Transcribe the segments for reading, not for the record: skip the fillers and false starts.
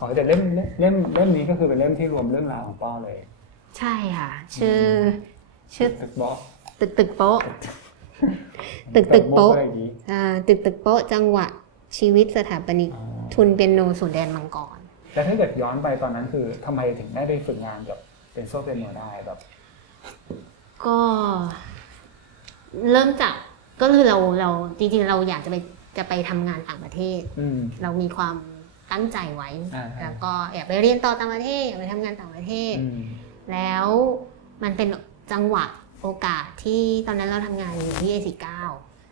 อ๋อแต่เล่มนี้ก็คือเป็นเล่มที่รวมเรื่องราวของป้อเลยใช่ค่ะชื่อตึกโป๊ะตึกโป๊ะตึกโป๊ะตึกโป๊ะจังหวะชีวิตสถาปนิกทุนเปียโนสู่แดนมังกรแต่ถ้าเกิดย้อนไปตอนนั้นคือทำไมถึงได้ไปฝึกงานกับเป็นโซเปียโนได้แบบก็เริ่มจากก็คือเราจริงๆเราอยากจะไปทำงานต่างประเทศเรามีความตั้งใจไว้แล้วก็อยากไปเรียนต่อต่างประเทศอยากไปทำงานต่างประเทศแล้วมันเป็นจังหวะโอกาสที่ตอนนั้นเราทำงานอยู่ที่ A49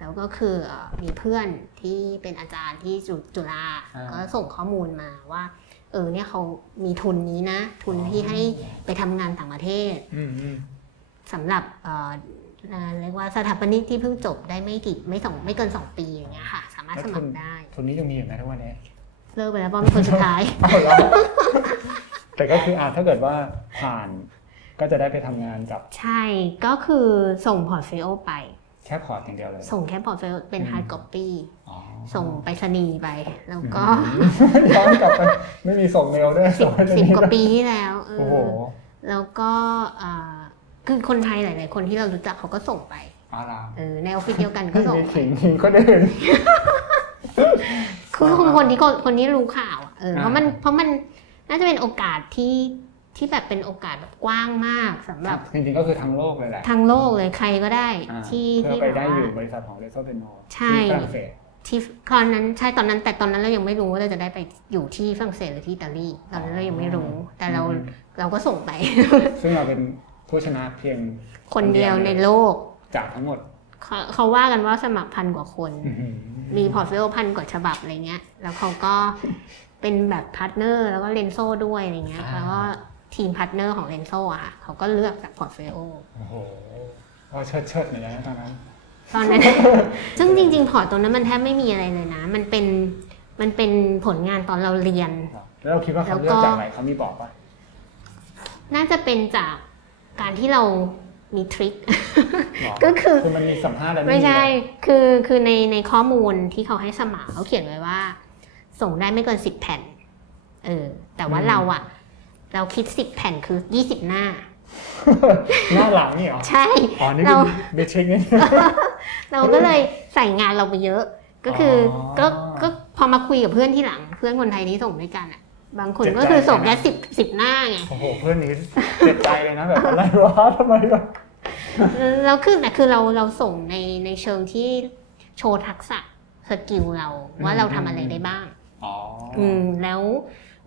แล้วก็คือมีเพื่อนที่เป็นอาจารย์ที่จุฬาก็ส่งข้อมูลมาว่าเนี่ยเขามีทุนนี้นะทุนที่ให้ไปทำงานต่างประเทศสำหรับเรียกว่าสถาปนิกที่เพิ่งจบได้ไม่เกิน2 ปีอย่างเงี้ยค่ะสามารถสมัครได้ทุนนี้ยังมีอยู่ไหมทุกวันนี้เลิกไปแล้วเพราะเป็นคนสุดท้ายแต่ก็คือถ้าเกิดว่าผ่านก็จะได้ไปทำงานกับใช่ก็คือส่งพอร์ตโฟลิโอไปแค่พอร์ตอย่างเดียวเลยส่งแค่พอร์ตโฟลิโอเป็นฮาร์ดคอปปี้ส่งไปรษณีย์ไปแล้วก็ย้อนกลับไปไม่มีส่งเมลด้วย10 กว่าปีที่แล้วแล้วก็คือคนไทยหลายๆคนที่เรารู้จักเขาก็ส่งไปในออฟฟิศเดียวกันก็ส่งไปก็ได้เห็นคือคนที่รู้ข่าวเพราะมันน่าจะเป็นโอกาสที่แบบเป็นโอกาสแบบกว้างมากสำหรับจริงๆก็คือทั้งโลกเลยแหละทั้งโลกเลยใครก็ได้ที่ไปได้อยู่บริษัทของเรโซเปโนที่ฝรั่งเศสที่ตอนนั้นใช่ตอนนั้นเรายังไม่รู้ว่าเราจะได้ไปอยู่ที่ฝรั่งเศสหรือที่อิตาลีตอนนั้นเรายังไม่รู้แต่เราก็ส่งไปซึ่งเราเป็นผู้ชนะเพียงคนเดียวในโลกจากทั้งหมดเขาว่ากันว่าสมัคร1,000 กว่าคนมีพอร์ตโฟลิโอ1,000 กว่าฉบับอะไรเงี้ยแล้วเขาก็เป็นแบบพาร์ทเนอร์แล้วก็เลนโซ่ด้วยอะไรเงี้ยแล้วก็ทีมพาร์ทเนอร์ของเลนโซ่เขาก็เลือกจากพอร์ตโฟลิโอโอ้โหก็เชิดๆเลยนะตอนนั้นซึ่งจริงๆพอร์ตตรงนั้นมันแทบไม่มีอะไรเลยนะมันเป็นผลงานตอนเราเรียนแล้วเราคิดว่าเขาเลือกจากไหนเขามีบอกป่ะน่าจะเป็นจากการที่เรามีทริคก็คือมันมีสัมภาษณ์อะไรไม่ใช่คือในข้อมูลที่เขาให้สมัครเขาเขียนไว้ว่าส่งได้ไม่เกิน10 แผ่นแต่ว่าเราคิด10 แผ่นคือ20 หน้าหน้าหลังนี่เหรอใช่เราเบชชิ่งนี่เราก็เลยใส่งานเราไปเยอะก็คือก็พอมาคุยกับเพื่อนที่หลังเพื่อนคนไทยที่ส่งด้วยกันบางคนก็คือส่งแค่10 หน้าไงโอ้โหเพื่อนนี้เจ็บใจเลยนะแบบอะไรวะทำไมวะแล้วคือเราส่งในเชิงที่โชว์ทักษะสกิลเราว่าเราทำอะไรได้บ้างแล้ว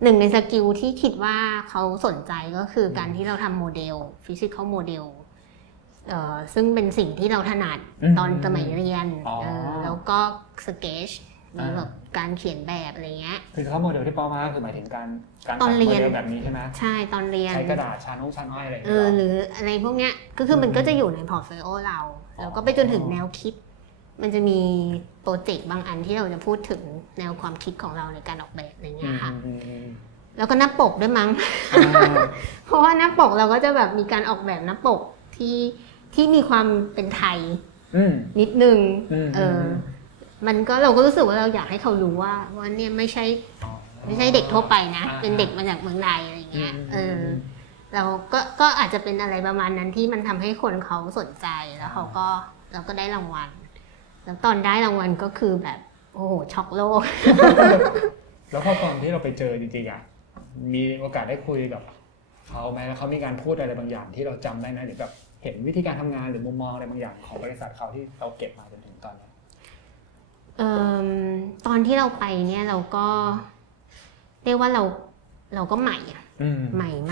หนึ่งในสกิลที่คิดว่าเขาสนใจก็คือการที่เราทำโมเดลฟิสิกอลโมเดลซึ่งเป็นสิ่งที่เราถนัดตอนสมัยเรียนแล้วก็สเกจมีแบบการเขียนแบบอะไรเงี้ยคือเขาโมเดลที่ป้อมาคือหมายถึงการตอนเรียนแบบนี้ใช่ไหมใช่ตอนเรียนใช้กระดาษชาโน้ตชาน้อยอะไรหรืออะไรพวกเนี้ยก็คือมันก็จะอยู่ในพอร์ตโฟลิโอเราแล้วก็ไปจนถึงแนวคิดมันจะมีโปรเจกต์บางอันที่เราจะพูดถึงแนวความคิดของเราในการออกแบบอะไรเงี้ยค่ะแล้วก็หน้าปกด้วยมั้งเพราะว่าหน้าปกเราก็จะแบบมีการออกแบบหน้าปกที่มีความเป็นไทยนิดนึงมันก็เราก็รู้สึกว่าเราอยากให้เขารู้ว่าเนี่ยไม่ใช่เด็กทั่วไปนะเป็นเด็กมาจากเมืองไทยอะไรเงี้ยเราก็อาจจะเป็นอะไรประมาณนั้นที่มันทำให้คนเขาสนใจแล้วเราก็ได้รางวัลแล้วตอนได้รางวัลก็คือแบบโอ้โหช็อกโลกแล้วพอตอนที่เราไปเจอจริงๆมีโอกาสได้คุยกับเขาไหมแล้วเขามีการพูดอะไรบางอย่างที่เราจำได้ไหมหรือแบบเห็นวิธีการทำงานหรือมุมมองอะไรบางอย่างของบริษัทเขาที่เราเก็บมาจนถึงตอนนี้ตอนที่เราไปเนี่ยเราก็เรียกว่าเราก็ใหม่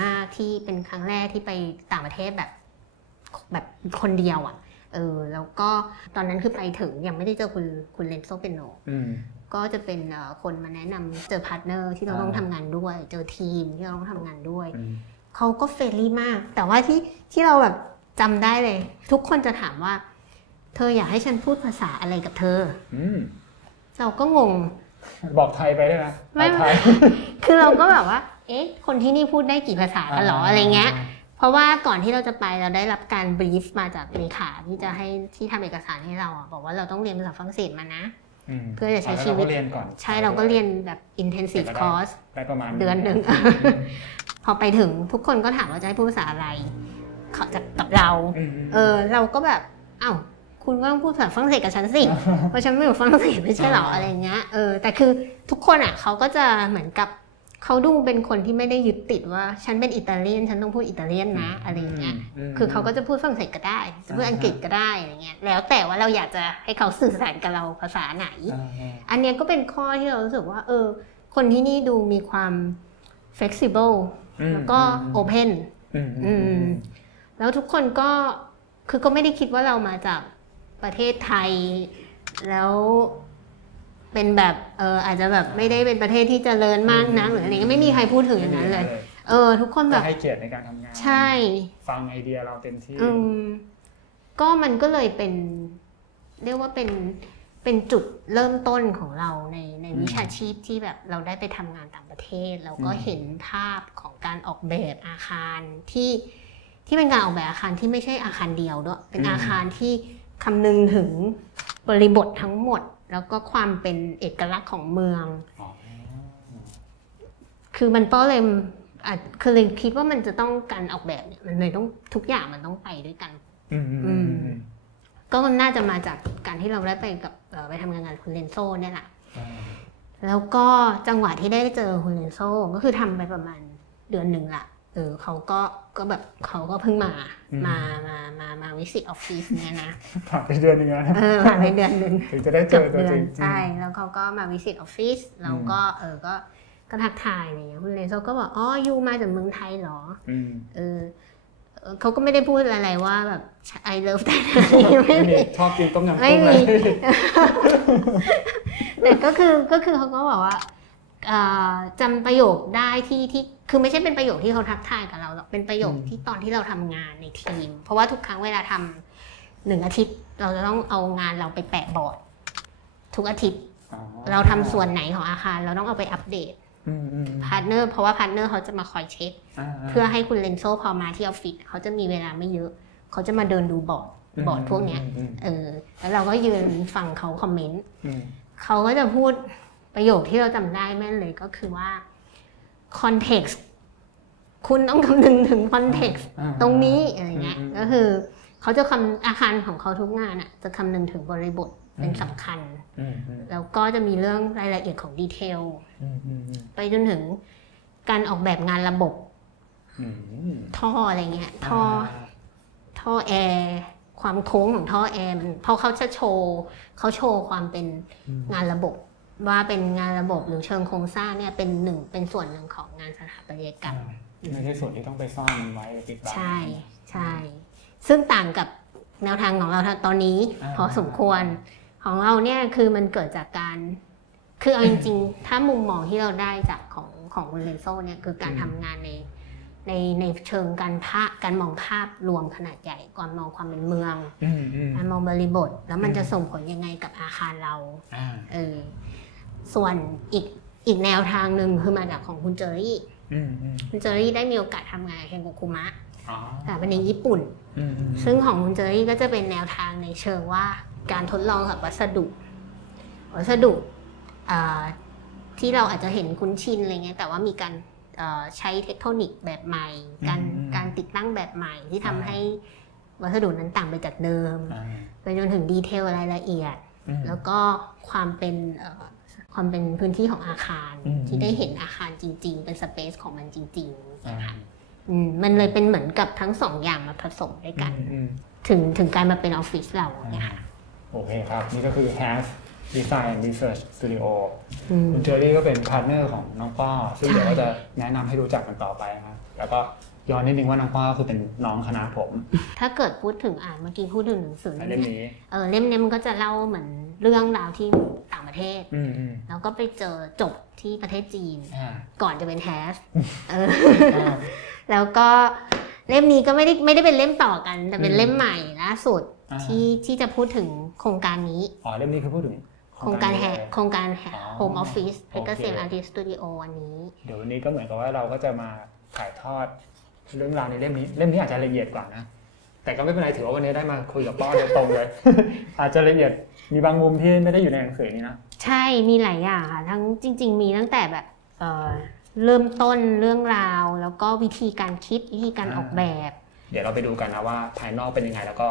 มากที่เป็นครั้งแรกที่ไปต่างประเทศแบบคนเดียวแล้วก็ตอนนั้นคือไปถึงยังไม่ได้เจอคุณเลนโซเปโนก็จะเป็นคนมาแนะนำเจอพาร์ทเนอร์ที่เราต้องทำงานด้วยเจอทีมที่เราต้องทำงานด้วยเขาก็เฟรนลี่มากแต่ว่าที่เราแบบจำได้เลยทุกคนจะถามว่าเธออยากให้ฉันพูดภาษาอะไรกับเธอเราก็งงบอกไทยไปได้ไหมไม่คือเราก็แบบว่าคนที่นี่พูดได้กี่ภาษากันหรออะไรเงี้ยเพราะว่าก่อนที่เราจะไปเราได้รับการบรีฟมาจากเลขาที่จะให้ที่ทำเอกสารให้เราบอกว่าเราต้องเรียนภาษาฝรั่งเศสมานะ เพื่อจะใช้ชีวิตใช่เราก็เรียนแบบ intensive course ได้ประมาณเดือนหนึ่งพอไปถึงทุกคนก็ถามว่าจะให้พูดภาษาอะไรเขาจะกับเราเราก็แบบอ้าวคุณก็ต้องพูดภาษาฝรั่งเศสกับฉันสิเพราะฉันไม่อยู่ฝรั่งเศสไม่ใช่หรออะไรเงี้ยแต่คือทุกคนอ่ะเขาก็จะเหมือนกับเขาดูเป็นคนที่ไม่ได้ยึดติดว่าฉันเป็นอิตาเลียนฉันต้องพูดอิตาเลียนนะอะไรเงี้ยคือเขาก็จะพูดฝรั่งเศสก็ได้จะพูดอังกฤษก็ได้อะไรเงี้ยแล้วแต่ว่าเราอยากจะให้เขาสื่อสารกับเราภาษาไหนอันเนี้ยก็เป็นข้อที่เรารู้สึกว่าคนที่นี่ดูมีความ flexible แล้วก็ open แล้วทุกคนก็คือก็ไม่ได้คิดว่าเรามาจากประเทศไทยแล้วเป็นแบบอาจจะแบบไม่ได้เป็นประเทศที่เจริญมากนักหรืออะไรก็ไม่มีใครพูดถึงอย่างนั้นเลยทุกคนแบบให้เกียรติในการทำงานใช่ฟังไอเดียเราเต็มที่ก็มันก็เลยเป็นเรียกว่าเป็นจุดเริ่มต้นของเราในวิชาชีพที่แบบเราได้ไปทำงานต่างประเทศเราก็เห็นภาพของการออกแบบอาคารที่เป็นการออกแบบอาคารที่ไม่ใช่อาคารเดียวด้วยเป็นอาคารที่คำนึงถึงบริบททั้งหมดแล้วก็ความเป็นเอกลักษณ์ของเมืองคือมันก็เลยคือเลยคิดว่ามันจะต้องการออกแบบเนี่ยมันเลยต้องทุกอย่างมันต้องไปด้วยกันก็น่าจะมาจากการที่เราได้ไปกับไปทำงานกับคุณเรนโซ่เนี่ยแหละแล้วก็จังหวะที่ได้เจอคุณเรนโซ่ก็คือทำไปประมาณเดือนหนึ่งละเขาก็แบบเขาก็เพิ่งมาวิสิตออฟฟิศเนี่ยนะผ่านไปเดือนนึงแล้วผ่านไปเดือนนึงถึงจะได้เจอตัวจริงใช่แล้วเขาก็มาวิสิตออฟฟิศแล้วก็ทักทายอะไรเงี้ยคุณเรนโซ่ก็บอกอ๋อยูมาจากเมืองไทยเหรอเขาก็ไม่ได้พูดอะไรว่าแบบ I love that ไม่มีชอบกินต้มยำกุ้งเลยแต่ก็คือเขาก็บอกว่าจำประโยคได้ที่คือไม่ใช่เป็นประโยคที่เขาทักทายกับเราหรอกเป็นประโยคที่ตอนที่เราทำงานในทีมเพราะว่าทุกครั้งเวลาทำ1 อาทิตย์เราจะต้องเอางานเราไปแปะบอร์ดทุกอาทิตย์เราทำส่วนไหนของอาคารเราต้องเอาไปอัปเดตพาร์ทเนอร์เพราะว่าพาร์ทเนอร์เขาจะมาคอยเช็คเพื่อให้คุณเรนโซ่พอมาที่ออฟฟิศเขาจะมีเวลาไม่เยอะเขาจะมาเดินดูบอร์ดพวกเนี้ยแล้วเราก็ยืนฟังเขาคอมเมนต์เขาก็จะพูดประโยคที่เราจำได้แม่นเลยก็คือว่า context คุณต้องคำนึงถึง context ตรงนี้อะไรเงี้ยก็คือเขาจะอาคารของเขาทุกงานอ่ะจะคำนึงถึงบริบทเป็นสำคัญแล้วก็จะมีเรื่องรายละเอียดของดีเทลไปจนถึงการออกแบบงานระบบท่ออะไรเงี้ยท่อแอร์ความโค้งของท่อแอร์มันเพราะเขาโชว์ความเป็นงานระบบว่าเป็นงานระบบหรือเชิงโครงสร้างเนี่ยเป็นส่วนหนึ่งของงานสถาปัตยกรรมไม่ใช่ส่วนที่ต้องไปซ่อนมันไว้ปิดบังใช่ซึ่งต่างกับแนวทางของเราตอนนี้พอสมควรของเราเนี่ยคือมันเกิดจากการคือเอาจริงๆถ้ามุมมองที่เราได้จากของคุณเรนโซ่เนี่ยคือการทำงานในเชิงการมองภาพรวมขนาดใหญ่ก่อนมองความเป็นเมืองการมองบริบทแล้วมันจะส่งผลยังไงกับอาคารเราส่วนอีกแนวทางหนึ่งคือมาจากของคุณเจอรี่คุณเจอรี่ได้มีโอกาสทำงานกับเคนโกคุมะแต่เป็นในญี่ปุ่นซึ่งของคุณเจอรี่ก็จะเป็นแนวทางในเชิงว่าการทดลองกับวัสดุที่เราอาจจะเห็นคุ้นชินอะไรเงี้ยแต่ว่ามีการใช้เทคโนโลยีแบบใหม่การติดตั้งแบบใหม่ที่ทำให้วัสดุนั้นต่างไปจากเดิมไปจนถึงดีเทลรายละเอียดแล้วก็ความเป็นพื้นที่ของอาคารที่ได้เห็นอาคารจริงๆเป็นสเปซของมันจริงๆนะคะมันเลยเป็นเหมือนกับทั้งสองอย่างมาผสมด้วยกันถึงการมาเป็นออฟฟิศเราเนี่ยค่ะโอเคครับนี่ก็คือ Has Design and Research Studio คุณเจอรี่ก็เป็นพาร์ทเนอร์ของน้องป้อซึ่งเดี๋ยวก็จะแนะนำให้รู้จักกันต่อไปนะแล้วก็ย้อนนิดนึงว่าน้องป้อคือเป็นน้องคณะผมถ้าเกิดพูดถึงเมื่อกี้พูดถึงหนังสือเล่มนี้เล่มนี้มันก็จะเล่าเหมือนเรื่องราวที่ต่างประเทศแล้วก็ไปเจอจบที่ประเทศจีนก่อนจะเป็น Has แล้วก็เล่มนี้ก็ไม่ได้เป็นเล่มต่อกันแต่เป็นเล่มใหม่ล่าสุดที่จะพูดถึงโครงการนี้เล่มนี้คือพูดถึงโครงการHome Office Pegasus Artist Studio วันนี้เดี๋ยววันนี้ก็เหมือนกับว่าเราก็จะมาถ่ายทอดเรื่องราวในเล่มนี้อาจจะละเอียดกว่านะ แต่ก็ไม่เป็นไรถือว่าวันนี้ได้มาคุยกับป้อโดยตรงเลย อาจจะละเอียดมีบางมุมที่ไม่ได้อยู่ในหนังสือนี้นะใช่มีหลายอย่างค่ะทั้งจริงๆมีตั้งแต่แบบเริ่มต้นเรื่องราวแล้วก็วิธีการคิดวิธีการออกแบบเดี๋ยวเราไปดูกันนะว่าภายนอกเป็นยังไงแล้วก็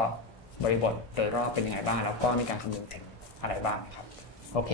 บริบทโดยรอบเป็นยังไงบ้างแล้วก็มีการคำนึงถึงอะไรบ้างครับโอเค